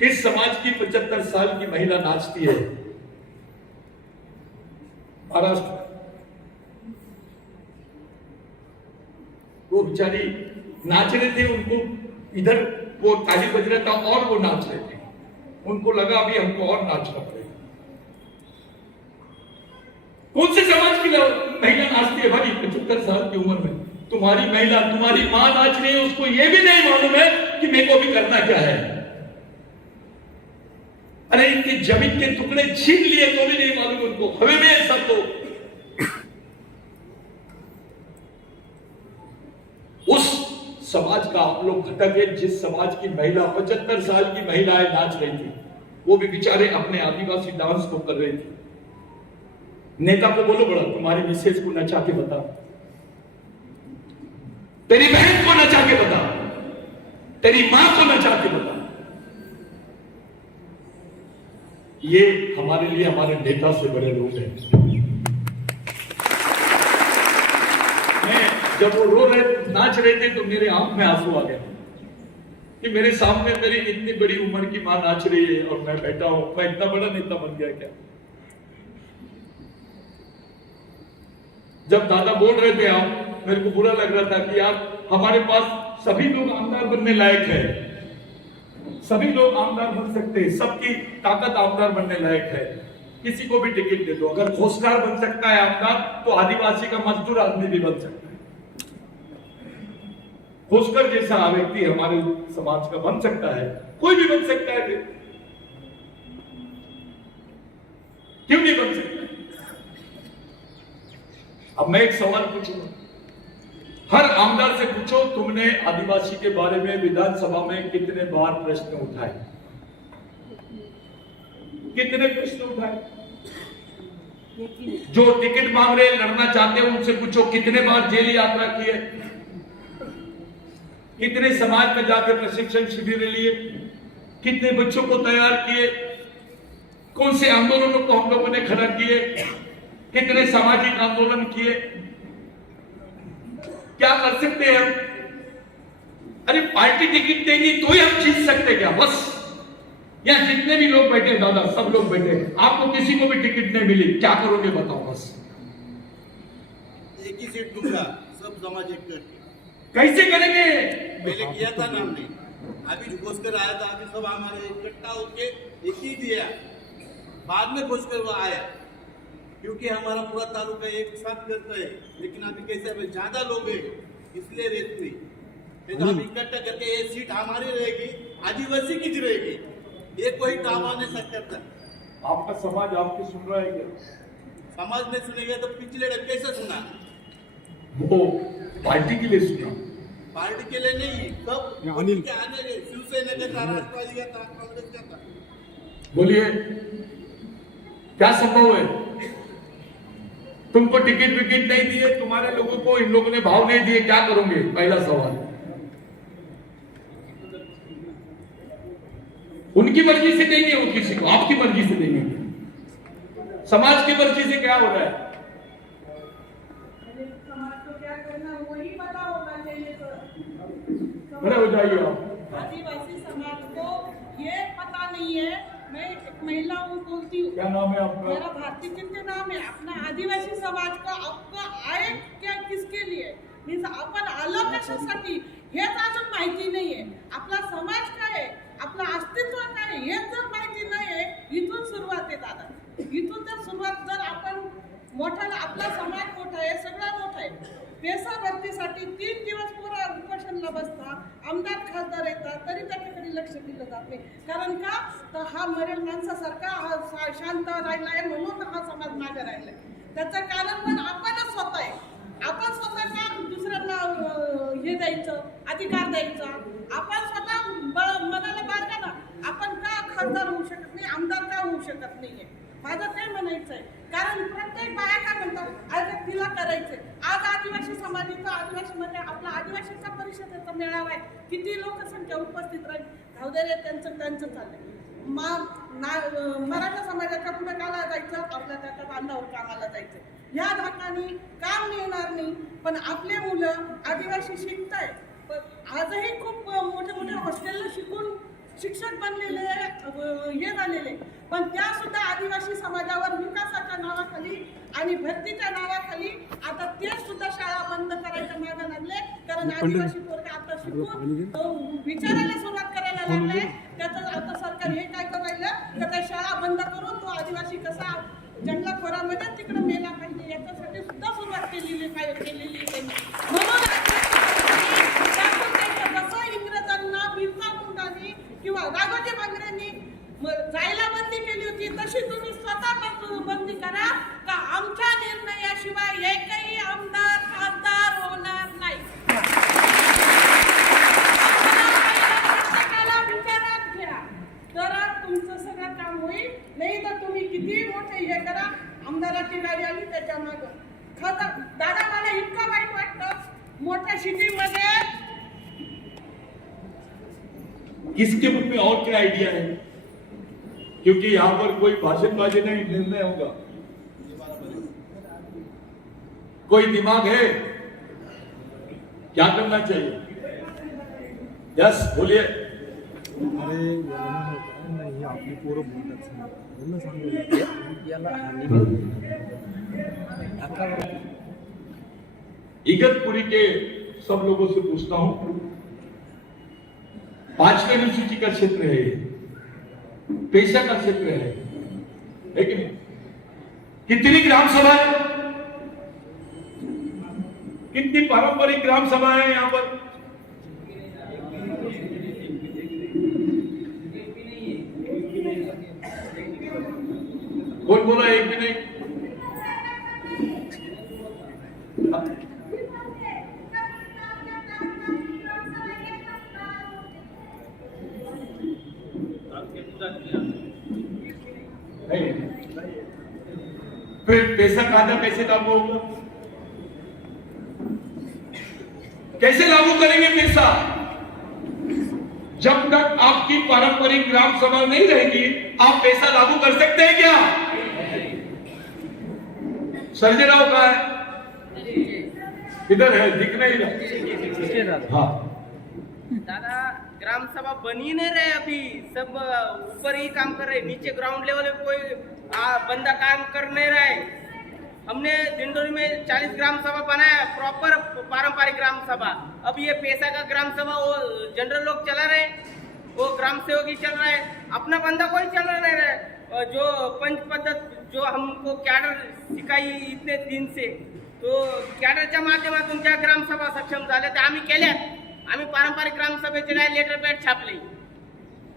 किस समाज की 75 साल की महिला नाचती है महाराष्ट्र? वो बेचारी नाच रहे थे, उनको इधर वो ताली बज रहा था और वो नाच रहे थे, उनको लगा अभी हमको और नाचना पड़ेगा। कौन से समाज की महिला नाचती है भाई 75 साल की उम्र में? तुम्हारी महिला, तुम्हारी मां नाच रही है, उसको यह भी नहीं मालूम है कि मेरे को भी करना क्या है। अरे इनकी जमीन के टुकड़े छीन लिए तो भी नहीं मालूम उनको, हवे में है सब। तो उस समाज का आप लोग घटक है जिस समाज की महिला 75 साल की महिलाएं नाच रही थी, वो भी बेचारे अपने आदिवासी डांस को कर रही थी। नेता को बोलो बड़ा, तुम्हारी मिसेज को नचा के बता, तेरी बहन को नचा के बता, तेरी मां को नचा के बता। ये हमारे लिए हमारे नेता से बड़े लोग हैं। मैं जब वो रो रहे नाच रहे थे तो मेरे आंख में आंसू आ गए कि मेरे सामने मेरी इतनी बड़ी उम्र की मां नाच रही है और मैं बैठा हूं। मैं इतना बड़ा नेता बन गया क्या? जब दादा बोल रहे थे आप, मेरे को बुरा लग रहा था कि यार हमारे पास सभी लोग आमदार बनने लायक है, सभी लोग आमदार बन सकते हैं, सबकी ताकत आमदार बनने लायक है। किसी को भी टिकट दे दो, अगर घोषकार बन सकता है आमदार तो आदिवासी का मजदूर आदमी भी बन सकता है। घोषकर जैसा व्यक्ति हमारे समाज का बन सकता है, कोई भी बन सकता है, फिर क्यों नहीं बन सकता? अब मैं एक सवाल पूछूंगा, हर आमदार से पूछो तुमने आदिवासी के बारे में विधानसभा में कितने बार प्रश्न उठाए? कितने प्रश्न उठाए? जो टिकट मांग रहे लड़ना चाहते हैं उनसे पूछो कितने बार जेल यात्रा की है, कितने समाज में जाकर प्रशिक्षण शिविर लिए, कितने बच्चों को तैयार किए, कौन से आंदोलनों को हम लोगों ने खड़ा किए, कितने सामाजिक आंदोलन किए, क्या कर सकते हैं हम? अरे पार्टी टिकट देगी तो ही हम जीत सकते क्या? बस यहाँ जितने भी लोग बैठे दादा, सब लोग बैठे, आपको किसी को भी टिकट नहीं मिली, क्या करोगे बताओ? बस एक ही सीट दूंगा, सब समाज एक करके। कैसे करेंगे? पहले किया था ना हमने, अभी घोषकर आया था, अभी सब हमारे इकट्ठा होके एक ही दिया, बाद में घोषकर वो आया, क्योंकि हमारा पूरा तालुका एक साथ करता है। लेकिन अभी कैसे ज्यादा लोग हैं इसलिए रेत नहीं, तो हम इकट्ठा करके ये सीट हमारी रहेगी, आदिवासी की रहेगी, ये कोई दावा नहीं सकता। आपका समाज आपकी सुन रहा है क्या? समाज में सुनेगा तो पिछले कैसे सुना? वो पार्टी के लिए सुना, पार्टी के लिए नहीं, सब आने के शिवसेना का था, राष्ट्रवादी का था, कांग्रेस का था। बोलिए क्या संभव है? तुमको टिकट विकेट नहीं दिए, तुम्हारे लोगों को इन लोगों ने भाव नहीं दिए, क्या करोगे? पहला सवाल। उनकी मर्जी से देंगे वो किसी को, आपकी मर्जी से देंगे? समाज की मर्जी से क्या हो रहा है? समाज को क्या करना वही पता होना चाहिए। खड़े हो जाइए आप। आदिवासी समाज को ये पता नहीं है। मैं एक महिला हूँ, बोलती हूँ। क्या नाम है आपका? मेरा भारती चिंते नाम है। अपना आदिवासी समाज का आपका आहे क्या, किसके लिए, मीन्स आपण आलो कशासाठी हेच अजून माहिती नाहीये. आपला समाज काय आहे, आपलं अस्तित्व काय आहे हेच जर माहिती नाहीये, इथून सुरुवात आहे दादा. इथून जर सुरुवात, जर आपण मोठा, आपला समाज मोठा आहे, सगळं मोठा आहे. पेसा भरतीसाठी 3 दिवस पुरा उपोषणला बसता, आमदार खासदार येतात तरी त्याच्याकडे लक्ष दिलं जात नाही. कारण का, तर हा मरेल माणसासारखा हा शांत राहिलाय म्हणून हा समाज मागे राहिलाय. त्याचं कारण पण आपणच स्वतः आहे. आपण स्वतः का दुसऱ्यांना हे द्यायचं, अधिकार द्यायचा? आपण स्वतः मनाला बाळगा ना. आपण का खासदार होऊ शकत नाही, आमदार का होऊ शकत नाहीये? माझं ते म्हणायचं आहे. कारण प्रत्येक बाया काय म्हणतात, आज तिला करायचंय. आज आदिवासी समाजाचा, आदिवासीमध्ये आपला आदिवासीचा परिषदेचा मेळावा आहे, किती लोकसंख्या उपस्थित राहील, धावदे त्यांचं चाललंय. मराठा समाजाच्या पुढे काला जायचं, आपल्या त्याच्या बांधावर कामाला जायचं. ह्या धाकाने काम मिळणार नाही. पण आपले मुलं आदिवासी शिकताय, पण आजही खूप मोठे हॉस्टेलला शिकून शिक्षक बनलेले, हे झालेले, पण त्या सुद्धा आदिवासी समाजावर विकासाच्या नावाखाली आणि भरतीच्या नावाखाली आता ते सुद्धा शाळा बंद करायच्या मागे लागले. कारण आदिवासी पोरगे आता शिकून विचारायला सुरुवात करायला लागले. त्याचं आता सरकार हे काय करायला, तर त्या शाळा बंद करून तो आदिवासी कसा जंगलाखोरामध्ये तिकडे मेला पाहिजे याच्यासाठी सुद्धा सुरुवात केलेली त्यांनी. म्हणून जसं इंग्रजांना बिरसा मुंडांनी किंवा राघोजी बांगरेंनी जायला मीटिंग मध्ये किसके मुख में और क्या आइडिया है? क्योंकि यहां पर कोई भाषणबाजी नहीं, निर्णय होगा। कोई दिमाग है? क्या करना चाहिए? यस बोलिए। अरे नाही आपली पोरं बोलतात बोलणं सांगू याला हानी इगतपुरी के सब लोगों से पूछता हूं, 5वें अनुसूची का क्षेत्र है ये, पेशा का क्षेत्र है कि नहीं? कितनी ग्राम सभा है? कितनी पारंपरिक ग्राम सभा है यहां पर? कौन बोला एक भी नहीं? नहीं। फिर पैसा कायदा कैसे लागू होगा? कैसे लागू करेंगे पैसा? जब तक आपकी पारंपरिक ग्राम सभा नहीं रहेगी, आप पैसा लागू कर सकते हैं क्या? सर्जेराव का है, इधर है, दिख नहीं रहा। हाँ दादा, ग्राम सभा बन ही नहीं रहे अभी, सब ऊपर ही काम कर रहे, नीचे ग्राउंड लेवल में कोई बंदा काम कर नहीं रहा है। हमने दिंडोरी में 40 ग्राम सभा बनाया, प्रॉपर पारंपरिक ग्राम सभा। अब ये पैसा का ग्राम सभा वो जनरल लोग चला रहे, वो ग्राम सेवक ही चल रहा है, अपना बंदा कोई चल नहीं रहा है। जो पंच पद्धत जो हमको कॅडर शिकाई इतने दिन से, तो कॅडरच्या माध्यमातून त्या ग्राम सभा सक्षम झाल्या त्या आम्ही केल्यात। आम्ही पारंपरिक ग्रामसभेचे लेटर पॅड छापले,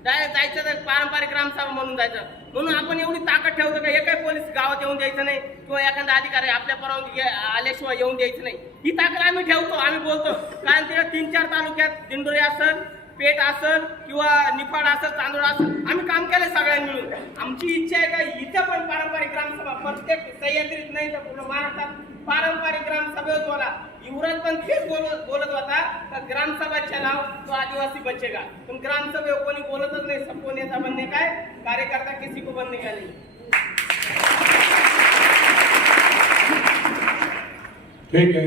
जायचं तर पारंपरिक ग्रामसभा म्हणून जायचं। म्हणून आपण एवढी ताकद ठेवतो का एकाही पोलीस गावात येऊन द्यायचं नाही किंवा एखादा अधिकारी आपल्या परवानगी आल्याशिवाय येऊन द्यायचं नाही। ही ताकद आम्ही ठेवतो, आम्ही बोलतो, कारण तिला 3-4 तालुक्यात दिंडोरी असेल, पेठ असेल किंवा निफाड असेल, चांदोड असेल, आम्ही काम केलंय सगळ्यांनी मिळून। आमची इच्छा आहे का इथं पण पारंपरिक ग्रामसभा, प्रत्येक सह्याद्रीत नाही तर पूर्ण महाराष्ट्रात पारंपरिक ग्रामसभा होता। युवराज पण तेच बोलत होता का ग्रामसभा चलाव तो आदिवासी बचेगा, पण ग्रामसभा कोणी बोलतच नाही। सबको नेता बनने का है, कार्यकर्ता किसी को बनने का नहीं। ठीक है,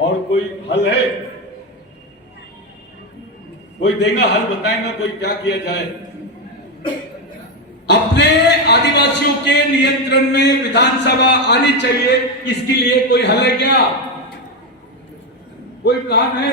और कोई हल है? कोई देगा हल, बताएगा कोई क्या किया जाए? अपने आदिवासियों के नियंत्रण में विधानसभा आनी चाहिए, इसके लिए कोई हल है क्या? कोई प्लान है?